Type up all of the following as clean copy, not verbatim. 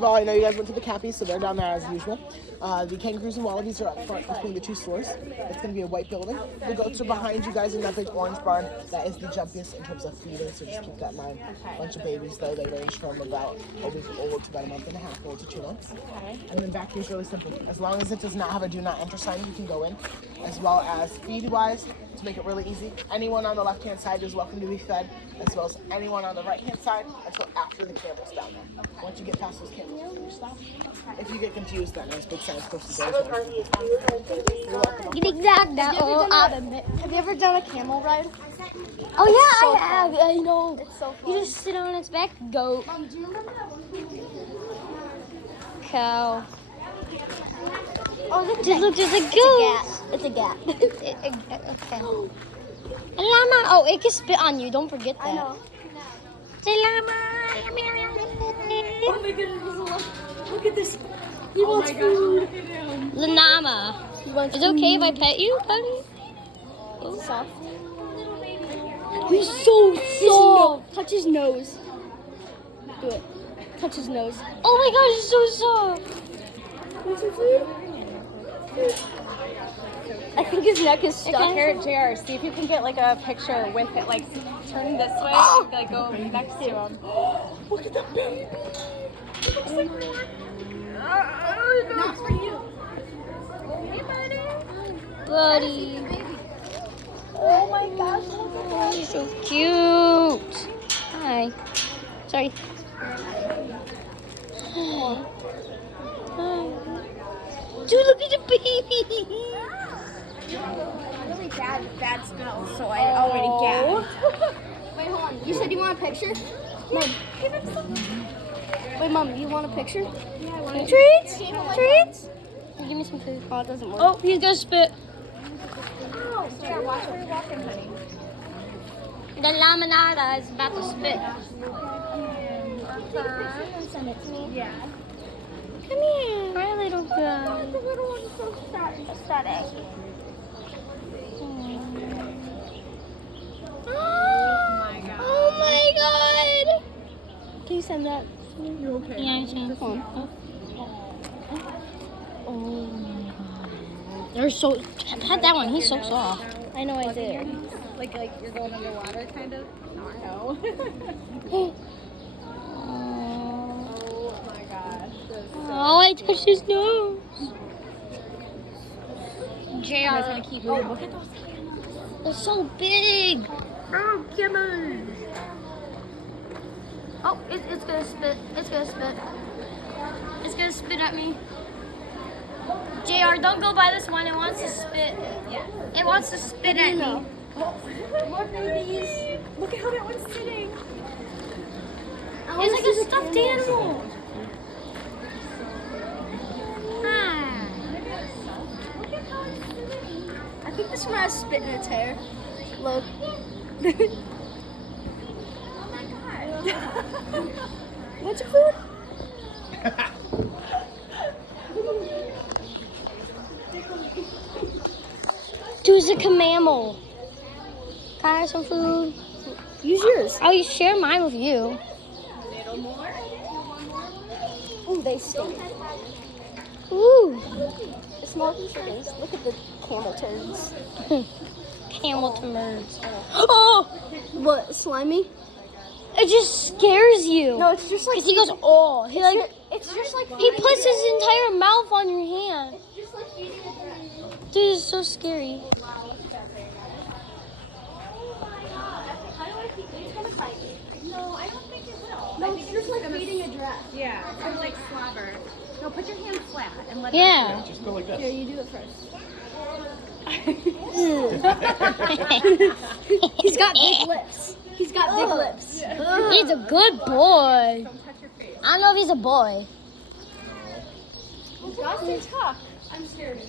Well, I know you guys went to the Cappies, so they're down there as usual. The kangaroos and wallabies are up front between the two stores. It's going to be a white building. The goats are behind you guys in that big orange barn. That is the jumpiest in terms of feeding, so just keep that in mind. A bunch of babies, though. They range from about a week old to about a month and a half old to 2 months. And then back here is really simple. As long as it does not have a do not enter sign, you can go in. As well as feed-wise, to make it really easy, anyone on the left-hand side is welcome to be fed, as well as anyone on the right-hand side until after the camera's down there. Once you get past those cameras, you stop. If you get confused, then there's big signs supposed to go. Have you ever done a camel ride? Oh yeah, I have. I know. It's so fun. You just sit on its back. Goat. Cow. Oh, look, There's a goat. it's a gap. Okay. A llama. Oh, it can spit on you. Don't forget that. I know. Say llama. Oh my goodness, look at this. He wants food. The llama. Is it okay if I pet you, buddy? It's soft. He's so soft. Touch his nose. Do it. Touch his nose. Oh my gosh, he's so soft. Want some food? I think his neck is stuck. Here, JR, see if you can get like a picture with it, like turn this way, like go next to him. Look at the baby. It looks like one. Not for you. Hey, Buddy. Oh my gosh, look at that. He's so cute. Hi. Sorry. Hi. Dude, look at the baby. Really bad smell, so I already gagged. Wait, hold on. You said you want a picture? Mom. Wait, Mom, you want a picture? Yeah, I want a Treats? picture. Treats? Give me some food. Oh, it doesn't work. Oh, he's gonna spit. Oh, yeah, watch where you're walking, honey. The lamanada is about to spit. Send it to me. Yeah. Come here, my little girl. The little one's so pathetic. Oh my god. Can you send that? You okay? Yeah, I can. Phone. Oh my god. They're so. Pet that one. He's so soft. I know I did. Like you're going underwater, kind of. No. Oh Oh my gosh. I touched his nose. It's JR. gonna keep moving. Look at those camels. They're so big. Oh, camels. Oh, it's gonna spit. It's gonna spit. It's gonna spit at me. JR, don't go by this one. It wants to spit. Yeah. It wants to spit at me. More babies. Look at how that one's sitting. It's like a stuffed animal. Ah. Look at how it's sitting. I think this one has spit in its hair. Look. Oh my god. Want some food? Dude, it's like a mammal. Can I have some food? Use yours. I'll share mine with you. Little more. Ooh, they stink. Ooh. The small chickens. Look at the camel turds. Camel turds. Oh! What, slimy? It just scares you. No, it's just like Because he goes, oh. He like, it's just like he puts his entire mouth on your hand. It's just like feeding a dress. Dude, it's so scary. No, I don't think it will. No, it's just like feeding a dress. Yeah, it's gonna like slobber. No, put your hands flat and let Yeah. Just go like this. Here, you do it first. He's got big lips. He's got big lips. He's a good boy. Don't touch your face. I don't know if he's a boy. Justin, talk. I'm scared.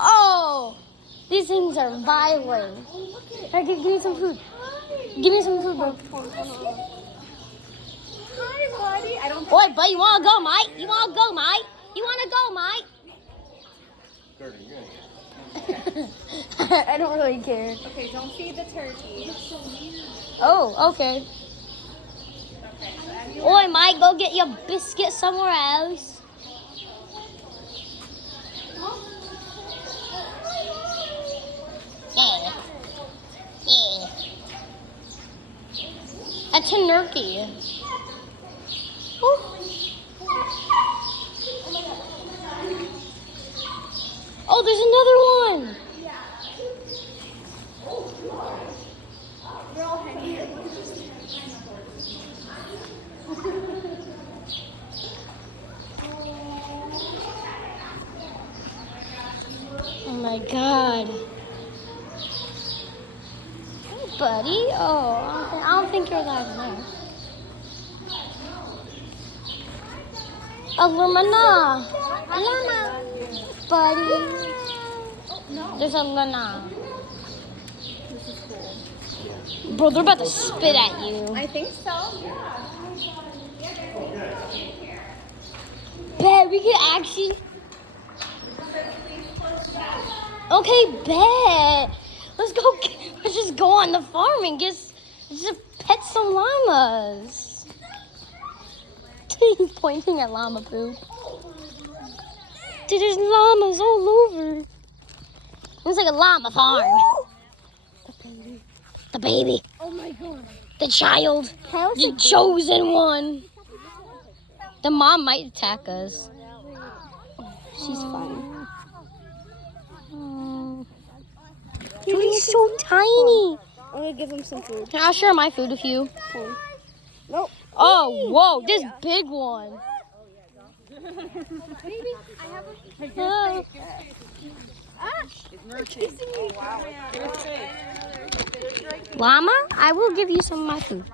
Oh! These things are violent. Here, give me some food. Give me some food, bro. Hi, buddy. I don't. Boy, but you want to go, mate? You want to go, mate? You want to go, mate? I don't really care. Okay, don't feed the turkey. Oh, okay. Or I might go get your biscuit somewhere else. Yeah. Yeah. A turkey. Oh, there's another one. Oh my God. Hey, buddy. Oh, I don't think you're allowed in there. A llama. A llama. Buddy. There's a llama. Bro, they're about to spit at you. I think so. Bet we could actually. Okay, bet. Let's go. Let's just go on the farm and just pet some llamas. He's pointing at llama poop. Dude, there's llamas all over. It's like a llama farm. The baby. Oh my god. The child. The chosen one. The mom might attack us. She's fine. Dude, he's so tiny. I'm gonna give him some food. I'll share my food with you. Nope. Oh, whoa, this big one. Oh. Llama, I will give you some of my food.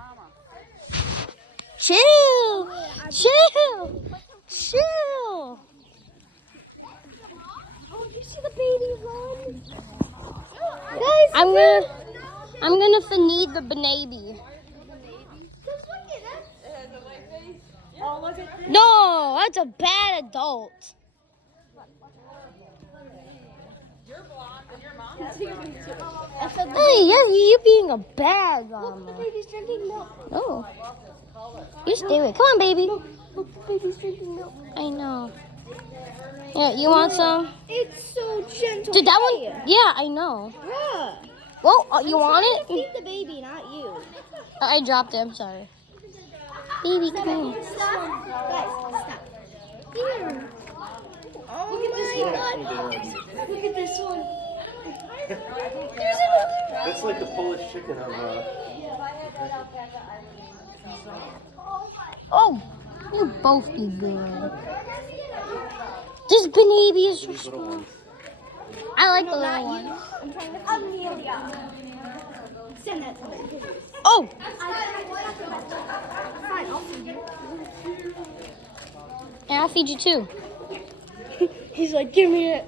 Chill, chill, chill. Oh, you see the baby run? I'm gonna feed the baby. No, that's a bad adult. Hey, you being a bad llama. Baby's drinking milk. Oh. You stay with. Come on, baby. Look, the baby's drinking milk. I know. Yeah, you want some? It's so gentle. Dude, that one. Yeah, I know. Yeah. Well, you want it? Feed the baby, not you. I dropped it. I'm sorry. Baby, come on. Stop. Guys, stop. Here. Oh my god. Look at this one. That's like the Polish chicken of Oh, you both be good. This baby is so these little small. ones. I like the little one. I'm trying to Amelia. Send that to me. Oh, Fine, I'll feed you. and I'll feed you too. He's like, give me it.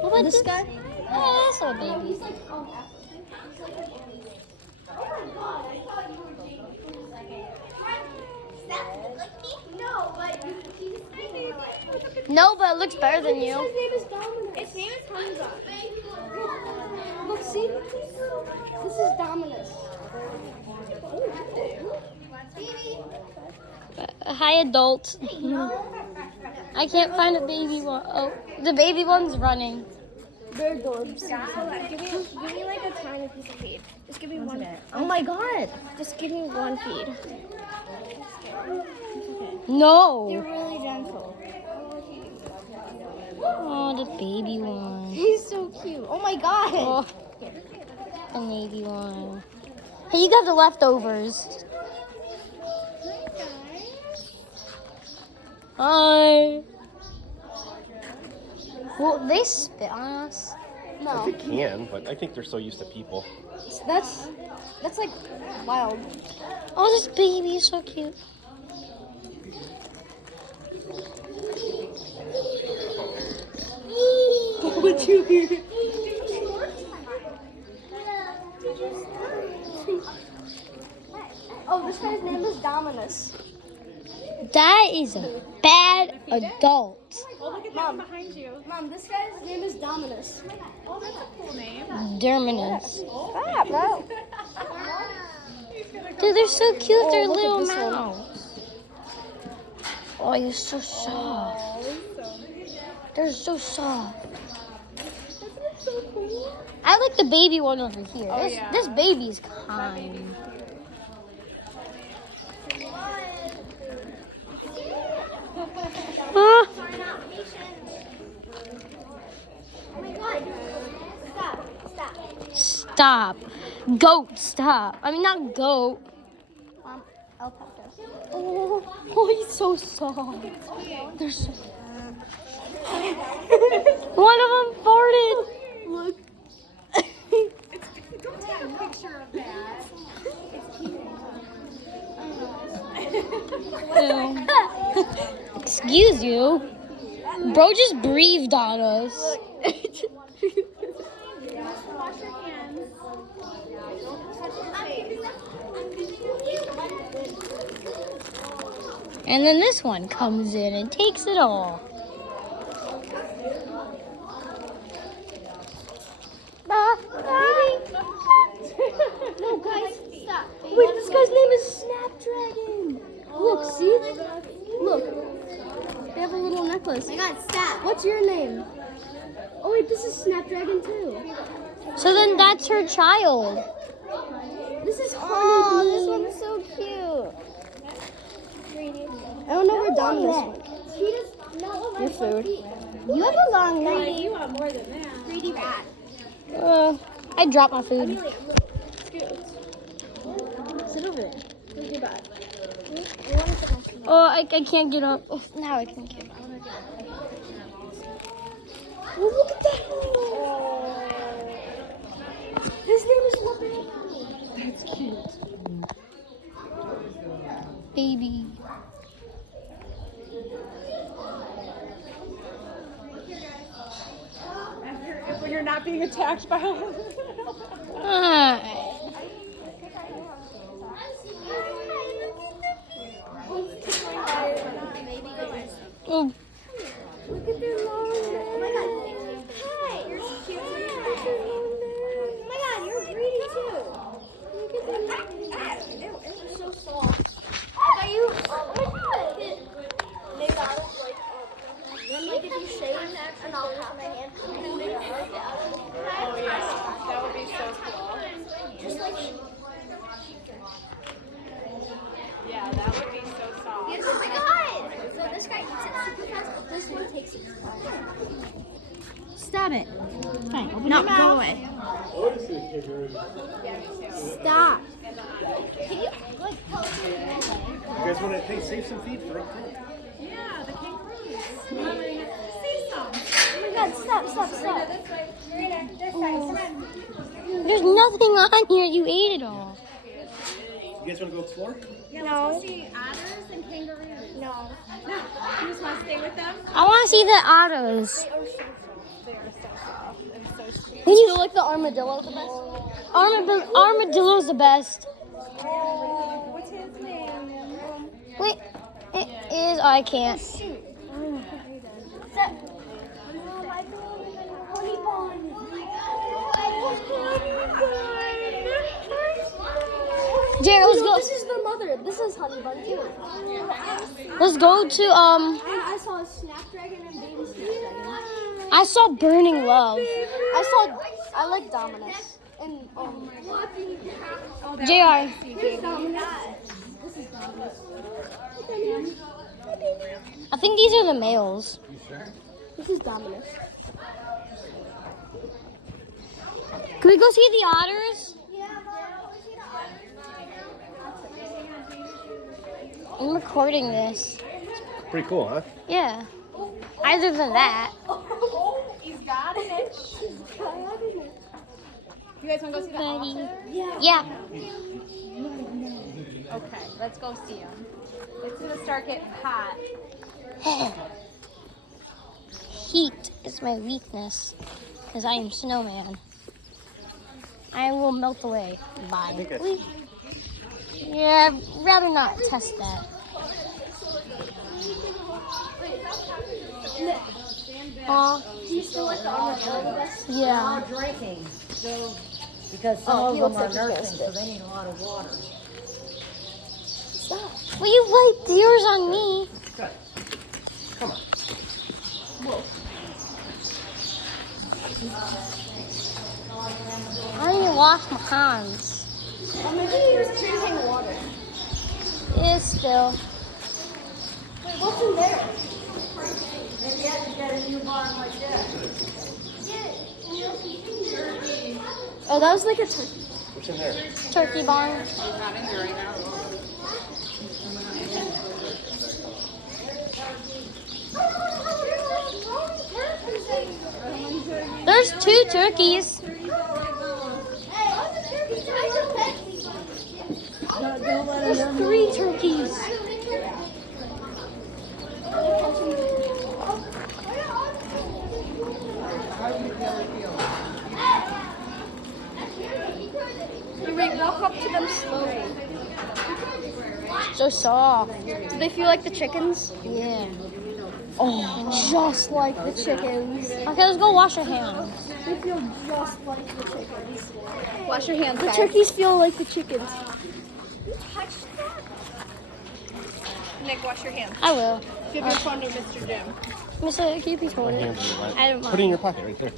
What about this guy? Oh, that's a baby. No, but it looks better than you. His name is Dominus. His name is Hamza. Look, see? This is Dominus. Hi, adult. I can't find a baby one. Oh, the baby one's running. They're adorbs. Give me like a tiny piece of feed. Just give me one. Oh my god. Just give me one feed. No. They're really gentle. Oh, the baby one. He's so cute. Oh my god. Oh, the baby one. Hey, you got the leftovers. Hi. Well, they spit on us. They can, but I think they're so used to people. That's like wild. Oh, this baby is so cute. What you hear? Oh, this guy's name is Dominus. That is a bad adult. Oh, look at that one behind you. Mom, this guy's name is Dominus. Oh, that's a cool name. Derminus. Ah, bro. Dude, they're so cute. They're look at little this one. mouths. Oh, you're so soft. They're so soft. I like the baby one over here. This baby's kind. Ah. Stop. Goat, stop. I mean, not goat. Oh, he's so soft. They're so... One of them farted. Look. Don't take a picture of that. Ew. Excuse you. Bro just breathed on us. Wash your hands. And then this one comes in and takes it all. No, guys, stop. Wait, this guy's name is Snapdragon. Look, see? Look. They have a little necklace. I got stop. What's your name? Oh, wait, this is Snapdragon too. So then that's her child. This is Oh, this one's so cute. I don't know where Dominus went. Your food. You have a long night. You want more than that. 3D rat. I dropped my food. Sit over there. Oh, I can't get up. Oh, now I can get up. Oh, look at that. His name is Llama. That's cute. Baby. When you're not being attacked by a Oh. Look at their long legs. Oh my god. Hi. You're so cute. Oh my god, you're greedy too. Look at them. They're so soft. Are you? Oh my god. They got us then like if you shave and I'll have my hand. Oh yeah, that would be so cool. Just like Yeah, that would be so soft. oh my god. So this guy eats it super fast, but this one takes it. Stop it. Fine. No, go away. Stop. Can you like tell us You guys want to save some feed for up there? Yeah, the kangaroos. See some. Oh my god, stop. There's nothing on here. You ate it all. You guys want to go explore? Yeah, let's go see otters and kangaroos. No. You just want to stay with them? I want to see the otters. They are so soft and so sweet. When you like the armadillo the best? Armadillo's the best. What's his name? Wait, it is. I can't. Jared, let's go. This is the mother. This is honey bun too. Let's go to And I saw a snapdragon and baby snapdragon. I saw Burning Love. I like Dominus. And JR. here's Dominus. This is Dominus. I think these are the males. This is Dominus. Can we go see the otters? I'm recording this. Pretty cool, huh? Yeah. Other than that. He's got it. You guys want to go see the otter? Yeah. Okay, let's go see him. It's gonna start getting hot. Heat is my weakness because I am snowman. I will melt away. Bye. Yeah, I'd rather not test that. Do you still like the armadillo the best? Yeah. Drinking, so because some he of looks them are like he's nursing, gonna so they need a lot of water. Well, you wiped yours on me. Good. Come on. I didn't wash my hands. Maybe he was drinking water. It's still. Wait, what's in there? Maybe you have to get a new barn like that. Oh, that was like a turkey. What's in there? Turkey barn. There's 2 turkeys. There's 3 turkeys. Wait, walk up to them slowly. So soft. Do they feel like the chickens? Yeah. Just like the chickens. Okay, let's go wash our hands. They feel just like the chickens. Wash your hands, The guys. turkeys feel like the chickens. Nick, wash your hands. I will. Give your phone to Mr. Jim. Mr. Can you please hold My it? hands are wet. I don't Put it in mind. your pocket right there.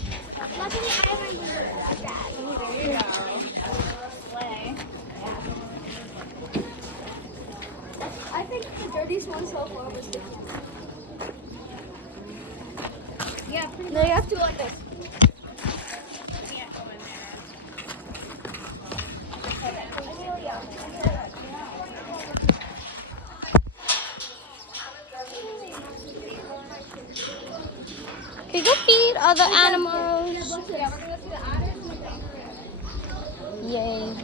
I think the dirtiest one so far was the Yeah, pretty No, you have to do like this. Can you go feed other animals? Yay.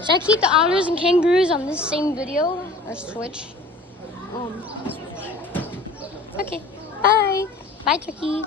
Should I keep the otters and kangaroos on this same video or switch? Okay. Bye. Bye, turkey.